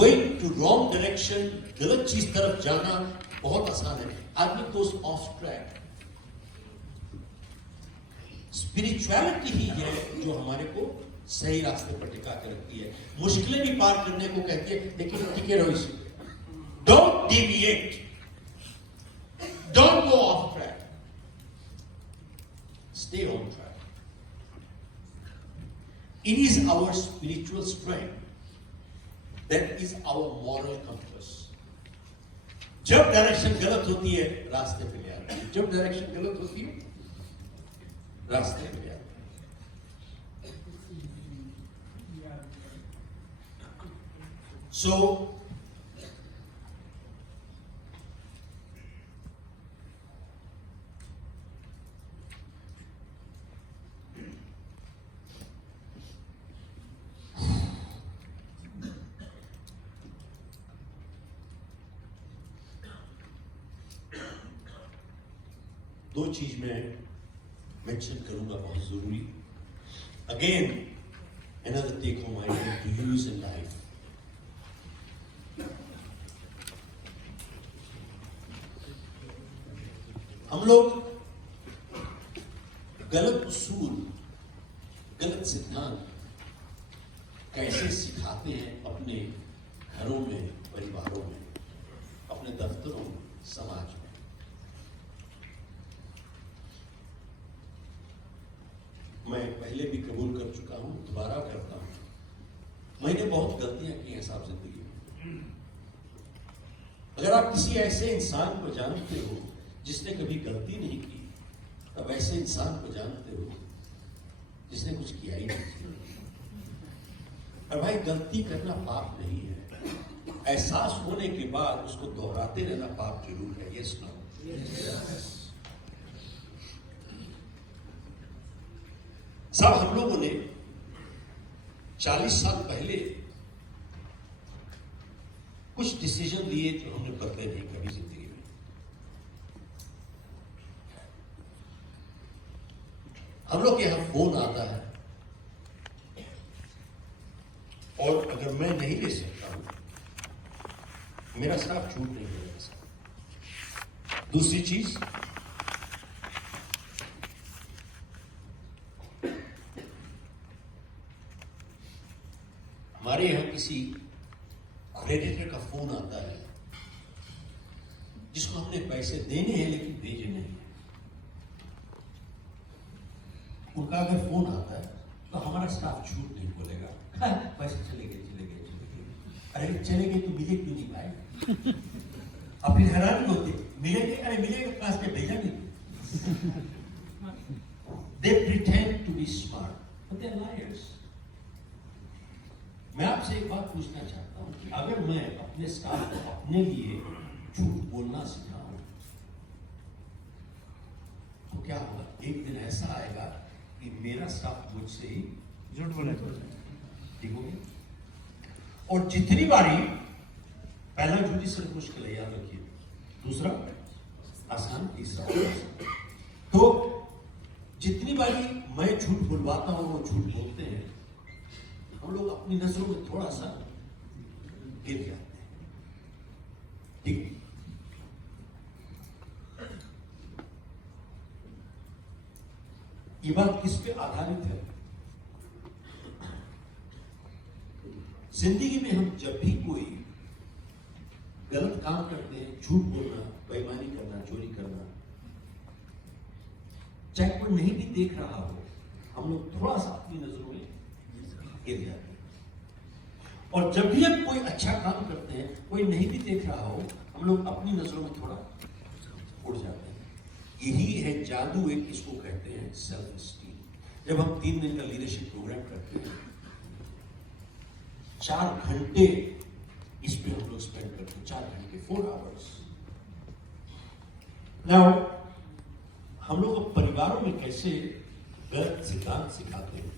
Going to wrong direction, गलत चीज तरफ जाना बहुत आसान है. आदमी गोस ऑफ ट्रैक. स्पिरिचुअलिटी ही है जो हमारे को सही रास्ते पर टिका के रखती है. मुश्किलें भी पार करने को कहती है, लेकिन टिके रहो इसी पे. Don't deviate, don't go of track, stay on track. It is our spiritual strength that is our moral compass. जब डायरेक्शन गलत होती है रास्ते पे ले आती है. जब डायरेक्शन गलत होती है रास्ते पे ले आती है. So दो चीज मैं मेंशन करूंगा बहुत जरूरी. Again another take home idea to use in life. हम लोग गलत उसूल, गलत सिद्धांत कैसे सिखाते हैं अपने घरों में, परिवारों में, अपने दफ्तरों में, समाज में. मैं पहले भी कबूल कर चुका हूं, दोबारा करता हूं, मैंने बहुत गलतियां की हैं साहब जिंदगी में. अगर आप किसी ऐसे इंसान को जानते हो जिसने कभी गलती नहीं की, तब ऐसे इंसान को जानते हो जिसने कुछ किया ही नहीं. और भाई गलती करना पाप नहीं है, एहसास होने के बाद उसको दोहराते रहना पाप जरूर है. Yes no? सब हम लोगों ने 40 साल पहले कुछ डिसीजन लिए जो हमने बदले नहीं कभी जिंदगी में. हम लोग के यहां फोन आता है और अगर मैं नहीं ले सकता हूं, मेरा स्टाफ छूट नहीं देगा. दूसरी चीज, हमारे यहां किसी क्रेडिटर का फोन आता है जिसको हमने पैसे देने हैं लेकिन भेजे नहीं है. उनका अगर फोन आता है तो हमारा स्टाफ झूठ नहीं बोलेगा, पैसे चले गए चले गए चले गए. अरे चले गए तो मिले क्यों नहीं भाई? अब फिर हैरान होते, मिलेंगे, अरे मिलेगा क्लास में भेजा नहीं. They pretend to be smart, but they're liars. मैं आपसे एक बात पूछना चाहता हूं कि अगर मैं अपने स्टाफ को अपने लिए झूठ बोलना सिखाऊं तो क्या होगा? एक दिन ऐसा आएगा कि मेरा स्टाफ मुझसे ही झूठ बोलेगा. ठीक हो गया? और जितनी बारी, पहला झूठ सिर्फ मुश्किल है, याद रखिए. दूसरा आसान, तीसरा आसान. तो जितनी बारी मैं झूठ बुलवाता हूं, वो झूठ बोलते हैं, हम लोग अपनी नजरों में थोड़ा सा गिर जाते हैं. ठीक. ये बात किस पे आधारित है? जिंदगी में हम जब भी कोई गलत काम करते हैं, झूठ बोलना, बेईमानी करना, चोरी करना, चाहे कोई नहीं भी देख रहा हो, हम लोग थोड़ा सा अपनी नजरों में गिर जाते हैं. और जब भी हम कोई अच्छा काम करते हैं, कोई नहीं भी देख रहा हो, हम लोग अपनी नजरों में थोड़ा उड़ जाते हैं. यही है जादू, एक इसको कहते हैं सेल्फ एस्टीम. जब हम 3 दिन का लीडरशिप प्रोग्राम करते हैं, 4 घंटे इस पे हम लोग स्पेंड करते हैं. 4 घंटे, 4 आवर्स. नाउ हम लोग परिवारों में कैसे गलत सिद्धांत सिखाते हैं?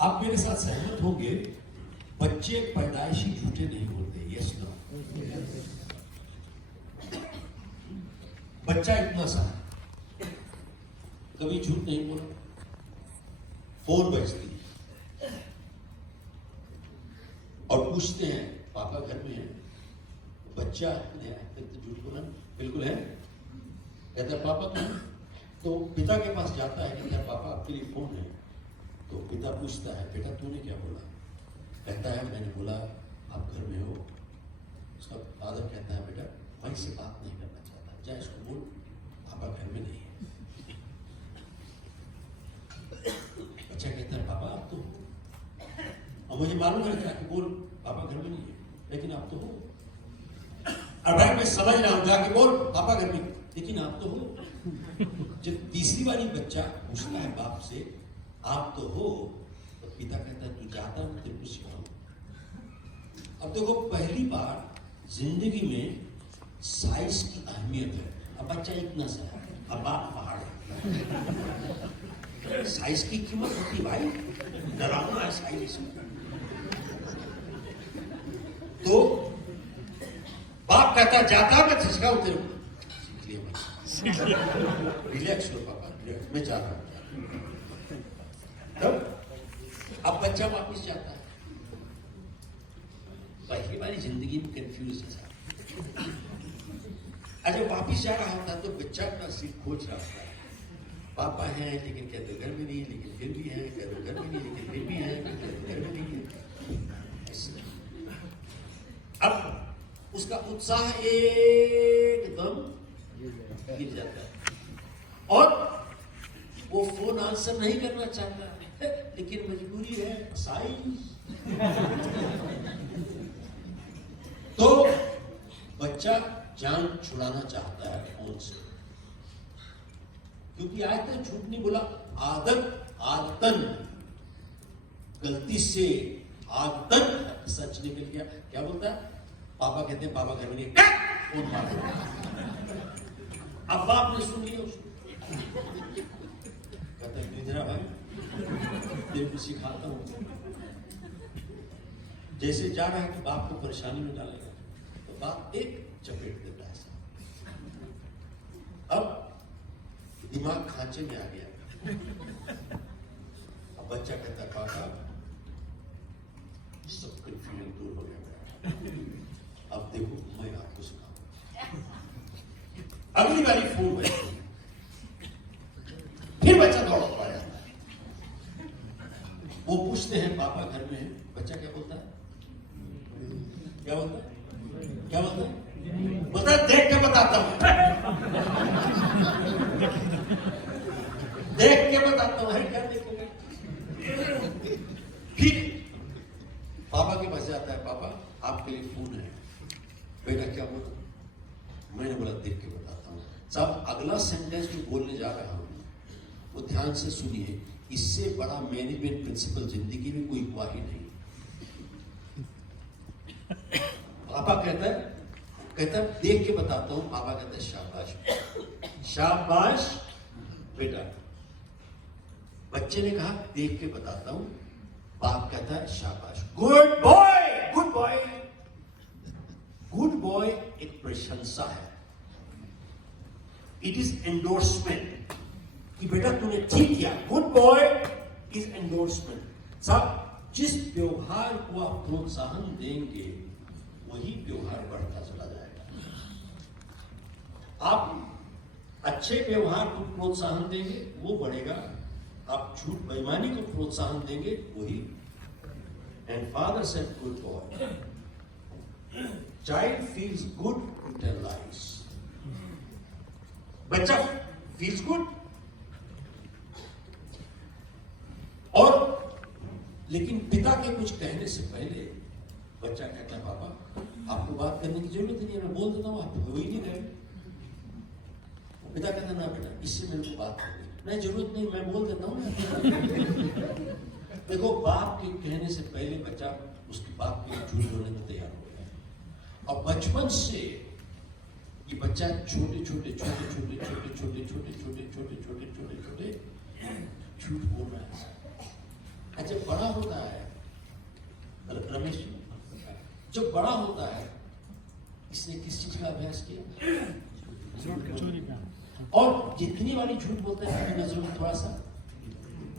आप मेरे साथ सहमत होंगे, बच्चे पैदाइशी झूठे नहीं होते. Yes no? बच्चा इतना सा कभी झूठ नहीं बोला. फोन बजती, और पूछते हैं पापा घर में है, बच्चा तो झूठ बोला बिल्कुल है, कहता है पापा कौन, तो पिता के पास जाता है, कहता है पापा आपके लिए फोन है। तो पिता पूछता है बेटा तूने क्या बोला, कहता है मैंने बोला आप घर में हो। उसका फादर कहता है बेटा भाई से बात नहीं करना चाहता, जा इसको बोल पापा घर में नहीं है। बच्चा कहता है पापा आप तो हो, और मुझे मालूम है क्या कि बोल पापा घर में नहीं है, लेकिन आप तो हो। और भाई मैं समझ रहा हूं, जाके बोल पापा घर में, लेकिन आप तो हो। जब तीसरी बारी बच्चा पूछता है बाप से आप तो हो, तो पिता कहता है तू जाता मैं तेरे को सिखाऊं। अब देखो पहली बार जिंदगी में साइज की अहमियत है। अब बच्चा इतना सा है, अब बाप पहाड़ है। साइज की कीमत होती भाई, डरावना है साइज। तो बाप कहता जाता मैं सिखाऊं तेरे को, रिलैक्स हो पापा, मैं जा रहा हूं। अब बच्चा वापस जाता है। पहली बारी जिंदगी में कंफ्यूज है। अरे वापस जा रहा होता तो बच्चा अपना सिर खोज रहा होता है, पापा हैं लेकिन कहते घर में नहीं है, लेकिन फिर भी हैं, कहते घर में नहीं लेकिन फिर भी हैं, घर में नहीं है। अब उसका उत्साह एकदम गिर जाता है और वो फोन आंसर नहीं करना चाहता, लेकिन मजबूरी है साइज। तो बच्चा जान छुड़ाना चाहता है फोन से, क्योंकि आज तक झूठ नहीं बोला, आदतन गलती से आदतन सच निकल गया। क्या बोलता है, पापा कहते हैं पापा घर में नहीं, फोन मार देता। अब बाप ने सुन लिया उसको, कहता है गुजरा भाई तेरे को सिखाता हूं। जैसे जा रहा है कि बाप को परेशानी में डालेगा, तो बाप एक चपेट देता है। अब दिमाग खांचे में आ गया। अब बच्चा कहता है पापा सब कंफ्यूजन दूर हो गया, अब देखो मैं आपको सिखाऊं। अगली बारी फोन बजती, फिर बच्चा दौड़ा जाता है। वो पूछते हैं पापा घर में है, बच्चा क्या बोलता है, क्या बोलता है, क्या बोलता है, बोलता है देख के बताता हूं, देख के बताता हूं। क्या देखेंगे? फिर पापा के पास जाता है, पापा आपके लिए फोन है। बेटा क्या बोला, मैंने बोला देख के बताता हूं। साहब अगला सेंटेंस जो बोलने जा रहा हूं वो ध्यान से सुनिए, इससे बड़ा मैनेजमेंट प्रिंसिपल जिंदगी में कोई हुआ ही नहीं। पापा कहता है देख के बताता हूं। पापा कहता है शाबाश शाबाश बेटा। बच्चे ने कहा देख के बताता हूं, बाप कहता है शाबाश good boy, good boy. Good boy एक प्रशंसा है, इट इज एंडोर्समेंट कि बेटा तूने ठीक किया। Good boy is endorsement. साहब जिस व्यवहार को आप प्रोत्साहन देंगे वही व्यवहार बढ़ता चला जाएगा। आप अच्छे व्यवहार को प्रोत्साहन देंगे वो बढ़ेगा, आप झूठ बेईमानी को प्रोत्साहन देंगे वही। And father said good boy, child feels good to tell lies. बच्चा फील्स गुड, और लेकिन पिता के कुछ कहने से पहले बच्चा कहता है पापा आपको बात करने की जरूरत नहीं है, मैं बोल देता हूं, आप हो ही नहीं रहे। पिता कहता ना बेटा इससे मेरे को बात करनी नहीं, जरूरत नहीं, मैं बोल देता हूं ना। देखो बाप के कहने से पहले बच्चा उसके बाप के झूठ बोलने को तैयार हो गया। और बचपन से ये बच्चा छोटे छोटे छोटे छोटे छोटे छोटे छोटे छोटे छोटे छोटे छोटे छोटे झूठ बोल रहा है। जब बड़ा होता है रमेश, जब बड़ा होता है इसने किस चीज का अभ्यास किया, और जितनी वाली झूठ बोलता है नजरों में थोड़ा सा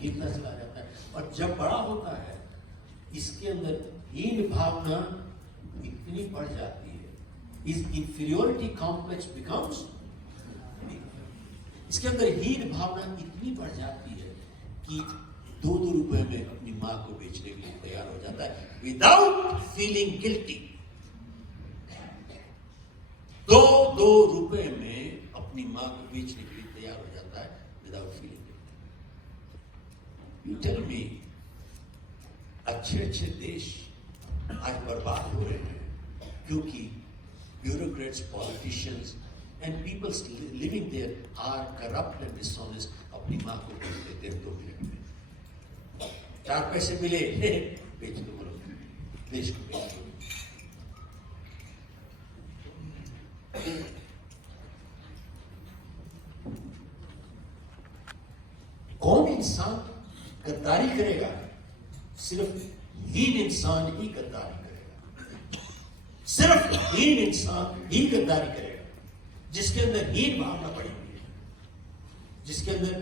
गिरता चला जाता है। और जब बड़ा होता है इसके अंदर हीन भावना इतनी बढ़ जाती है, इस इंफीरियोरिटी कॉम्प्लेक्स बिकम्स, इसके अंदर हीन भावना इतनी बढ़ जाती है कि 2-2 रुपए में अपनी मां को बेचने के लिए तैयार हो जाता है विदाउट फीलिंग गिल्टी। 2-2 रुपए में अपनी मां को बेचने के लिए तैयार हो जाता है without feeling guilty. You tell me, अच्छे अच्छे देश आज बर्बाद हो रहे हैं क्योंकि bureaucrats, politicians and peoples living there are corrupt and dishonest. अपनी मां को बेच देते हैं 2 मिनट में, 4 पैसे मिले बेच दो, बोलो देश को बेच दो। कौन इंसान गद्दारी करेगा? सिर्फ हीन इंसान ही गद्दारी करेगा, सिर्फ हीन इंसान ही गद्दारी करेगा, जिसके अंदर हीन भावना पड़ी हुई है, जिसके अंदर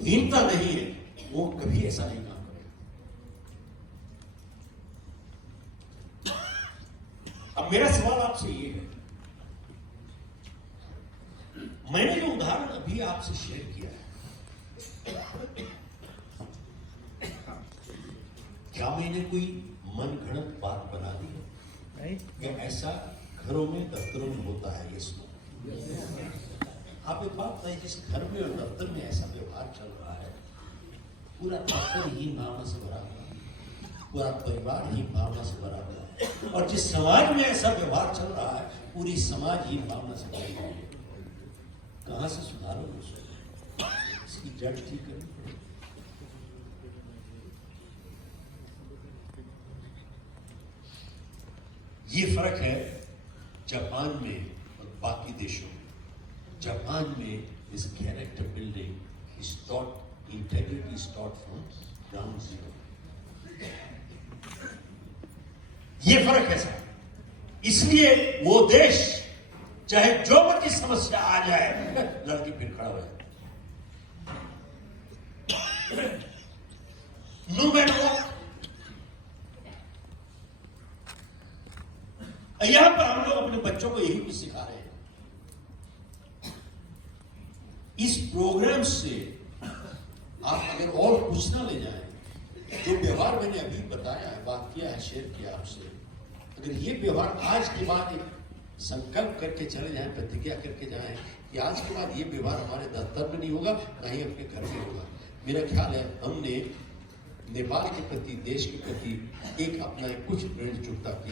हीनता नहीं है, वो कभी ऐसा नहीं काम करेगा। अब मेरा सवाल आपसे ये है, मैंने जो उदाहरण अभी आपसे शेयर किया है, क्या मैंने कोई मन घड़त बात बना दी है? या ऐसा घरों में, दफ्तरों में होता है? ये सुनो, आप एक बात बताइए, जिस घर में और दफ्तर में ऐसा व्यवहार चल रहा है, पूरा दफ्तर ही भावना से भरा हुआ है, पूरा परिवार ही भावना से भरा हुआ है, और जिस समाज में ऐसा व्यवहार चल रहा है, पूरी समाज ही भावना से भरी हुई है। कहां से सुधारोगे उसको? इसकी जड़ ठीक करनी पड़ेगी। ये फर्क है जापान में और बाकी देशों में। जापान में इस character building is taught, integrity is taught from ground zero. ये फर्क है सर, इसलिए वो देश चाहे जो मर्जी समस्या आ जाए, लड़की फिर खड़ा हो जाए, नो मैटर व्हाट। यहां पर हम लोग अपने बच्चों को यही कुछ सिखा रहे हैं। इस प्रोग्राम से आप अगर और कुछ ना ले जाएं, जो व्यवहार मैंने अभी बताया है, बात किया है, शेयर किया आपसे, अगर ये व्यवहार आज के बाद एक संकल्प करके चले जाएं, प्रतिज्ञा करके जाएं कि आज के बाद ये व्यवहार हमारे दफ्तर में नहीं होगा, ना ही अपने घर में होगा। मेरा ख्याल है हमने नेपाल के प्रति, देश के प्रति एक अपना कुछ ऋण चुकता किया।